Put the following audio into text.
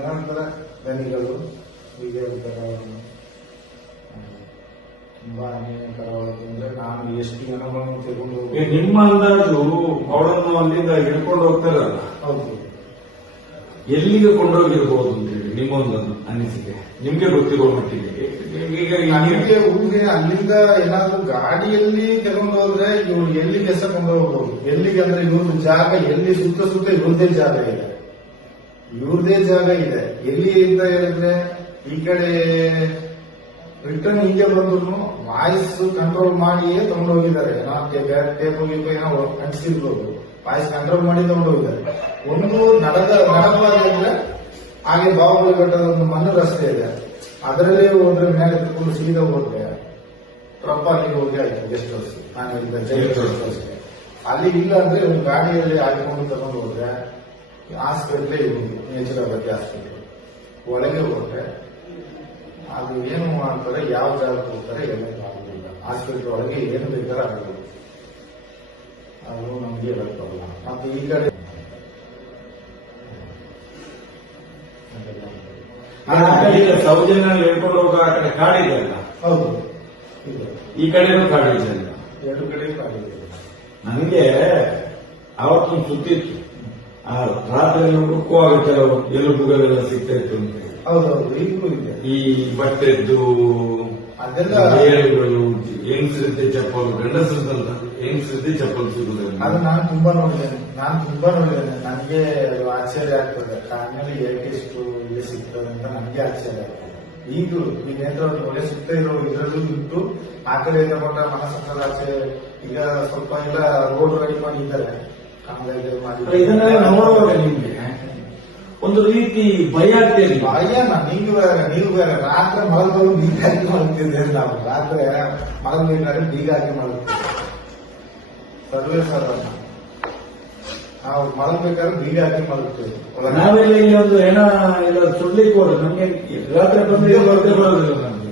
ನಂತರ ದನಿಗಳು ಒಂಥರ ತುಂಬಾ ಅನ್ಯಾಯಕರವಾದ ಅಂದ್ರೆ ನಾನು ಎಷ್ಟು ಜನಗಳನ್ನು ಹೋಗ್ಬೋದು ನಿಮ್ಮ ಅಂದಾಜು ಅವಳನ್ನು ಅಲ್ಲಿಂದ ಹಿಡ್ಕೊಂಡು ಹೋಗ್ತಾರಲ್ಲ ಹೌದು. ಎಲ್ಲಿಗೆ ಕೊಂಡೋಗಿರ್ಬೋದು ಅಂತ ಹೇಳಿ ನಿಮ್ಮೊಂದು ಅನಿಸಿಕೆ. ನಿಮ್ಗೆ ಗೊತ್ತಿರೋ ಮಟ್ಟಿಗೆ. ಈಗ ನಿಮಗೆ ನನಗೆ ಊರಿಗೆ ಅಲ್ಲಿಂದ ಏನಾದ್ರೂ ಗಾಡಿಯಲ್ಲಿ ತಗೊಂಡು ಹೋದ್ರೆ ಇವ್ರು ಎಲ್ಲಿಗೆ ಎಸಕೊಂಡು ಹೋಗ್ಬೋದು ಎಲ್ಲಿಗೆ ಅಂದ್ರೆ ಇವ್ರದ್ದು ಜಾಗ ಎಲ್ಲಿ ಸುತ್ತ ಸುತ್ತ ಇವ್ರದೇ ಜಾಗ ಇದೆ. ಇವ್ರದೇ ಜಾಗ ಇದೆ. ಎಲ್ಲಿ ಅಂತ ಹೇಳಿದ್ರೆ ಈ ಕಡೆ ರಿಟರ್ನ್ ಹಿಂಗೆ ಬಂದ್ರು ವಾಯ್ಸ್ ಕಂಟ್ರೋಲ್ ಮಾಡಿಯೇ ತಗೊಂಡೋಗಿದ್ದಾರೆ. ಟೇಪ್ ಗೀಪ್ ಏನೋ ಅಂಟಿಸಿರ್ಬೋದು. ವಾಯ್ಸ್ ಕಂಟ್ರೋಲ್ ಮಾಡಿ ತಗೊಂಡೋಗಿದ್ದಾರೆ. ಒಂದು ನಡದ ನಡಕವಾದ್ರೆ ಹಾಗೆ ಬಾಹುಬಲಿ ಬೆಟ್ಟದ ಒಂದು ಮಣ್ಣು ರಸ್ತೆ ಇದೆ. ಅದರಲ್ಲೇ ಹೋದ್ರೆ ಮೇಲೆ ಎತ್ಕೊಂಡು ಸೀದಾ ಹೋದ್ರೆ ಟ್ರಪ್ ಅಲ್ಲಿ ಹೋಗಿ ಆಯ್ತು ಗೆಸ್ಟ್ ಹೌಸ್ ನಾನು ಗೆಸ್ಟ್ ಹೌಸ್ ಅಲ್ಲಿ ಇಲ್ಲ ಅಂದ್ರೆ ಒಂದು ಗಾಡಿಯಲ್ಲಿ ಹಾಕೊಂಡು ತಗೊಂಡು ಹೋದ್ರೆ ನೇಚರ್ ನೇಚುರೋಪತಿ ಆಸ್ಪತ್ರೆ ಒಳಗೆ ಹೋದ್ರೆ ಅದು ಏನು ಮಾಡ್ತಾರೆ ಯಾವ ಜಾಗಕ್ಕೆ ಹೋಗ್ತಾರೆ ಎಲ್ಲ ಆಗುದಿಲ್ಲ. ಆಸ್ಪತ್ರೆ ಒಳಗೆ ಏನು ಬೇಕಾದ್ರೆ ಆಗುದಿಲ್ಲ. ಅದು ನಮ್ಗೆ ಬರ್ತಲ್ಲ ಮತ್ತೆ ಈ ಕಡೆ ಸೌಜನ್ಯ ಹೇಳ್ಕೊಂಡು ಹೋಗೋ ಆ ಕಡೆ ಕಾಡಿದೆಲ್ಲ ಹೌದು. ಈ ಕಡೆನೂ ಕಾಡಿದೆ ಅಲ್ಲ? ಎರಡು ಕಡೆ ಕಾಡಿದೆ ನನಗೆ ಅವತ್ತೊಂದು ಸುತ್ತಿತ್ತು ಆ ರಾತ್ರಿ ಹುಡುಕುವಾಗ ಕೆಲವು ಎಲುಬುಗಳೆಲ್ಲ ಸಿಗ್ತಾ ಇತ್ತು. ಹೌದೌದು ಈಗಲೂ ಇದೆ. ಈ ಬಟ್ಟೆದ್ದು ಅದೆಲ್ಲ ಬೇರುಗಳು ಹೆಂಗಸರಿದ್ದೆ ಚಪ್ಪಲು ಗಂಡಸರದಲ್ಲ ಹೆಂಗಸರಿದ್ದೆ ಚಪ್ಪಲು ಸಿಗುದಿಲ್ಲ ಅದು ನಾನು ತುಂಬಾ ನೋಡಿದ್ದೇನೆ. ನಾನು ತುಂಬಾ ನೋಡಿದ್ದೇನೆ. ನನಗೆ ಆಶ್ಚರ್ಯ ಆಗ್ತದೆ. ಆಮೇಲೆ ಏಕೆ ಇಷ್ಟು ಇಲ್ಲಿ ಸಿಗ್ತದೆ ಅಂತ ನನಗೆ ಆಶ್ಚರ್ಯ ಆಗ್ತದೆ. ಈಗ ಈಗ ಏನಾದ್ರು ಒಳ್ಳೆ ಸುತ್ತ ಇರೋ ಇದರಲ್ಲೂ ಬಿಟ್ಟು ಆ ಕಡೆ ಕೊಟ್ಟ ಮನಸ್ಸು ಆಚೆ ಈಗ ಸ್ವಲ್ಪ ಎಲ್ಲ ರೋಡ್ ರೆಡಿ ಮಾಡಿದ್ದಾರೆ ಇದನ್ನೆಲ್ಲ ನೋಡುವಾಗ ನಿಮ್ಗೆ. ಒಂದು ರೀತಿ ಭಯ ಆಗ್ತೇನೆ ಭಯನ ನೀವು ಬೇರೆ ನೀವು ಬೇರೆ. ರಾತ್ರಿ ಮಲಗಲು ಬೀಗ ಹಾಕಿ ಮಲಗ್ತಿದ್ದೆ ನಾವು ರಾತ್ರಿ ಮಲಗಬೇಕಾದ್ರೆ ಬೀಗ ಹಾಕಿ ಸರ್ವೇಶ್ವರ ನಾವು ಮಲಗಬೇಕಾದ್ರೆ ಬೀಗ ಹಾಕಿ ಮಲಗ್ತೀವಿ ನಾವೆಲ್ಲ ಇಲ್ಲಿ ಒಂದು ಏನೋ ಎಲ್ಲ ಸುಡ್ಲಿಕ್ಕೆ ಹೋದ್ರೆ. ನಮ್ಗೆ ರಾತ್ರಿ ಬಂದ್ರೆ ಬರ್ತೇವೆ ಬರೋದಿಲ್ಲ. ನಮ್ಗೆ.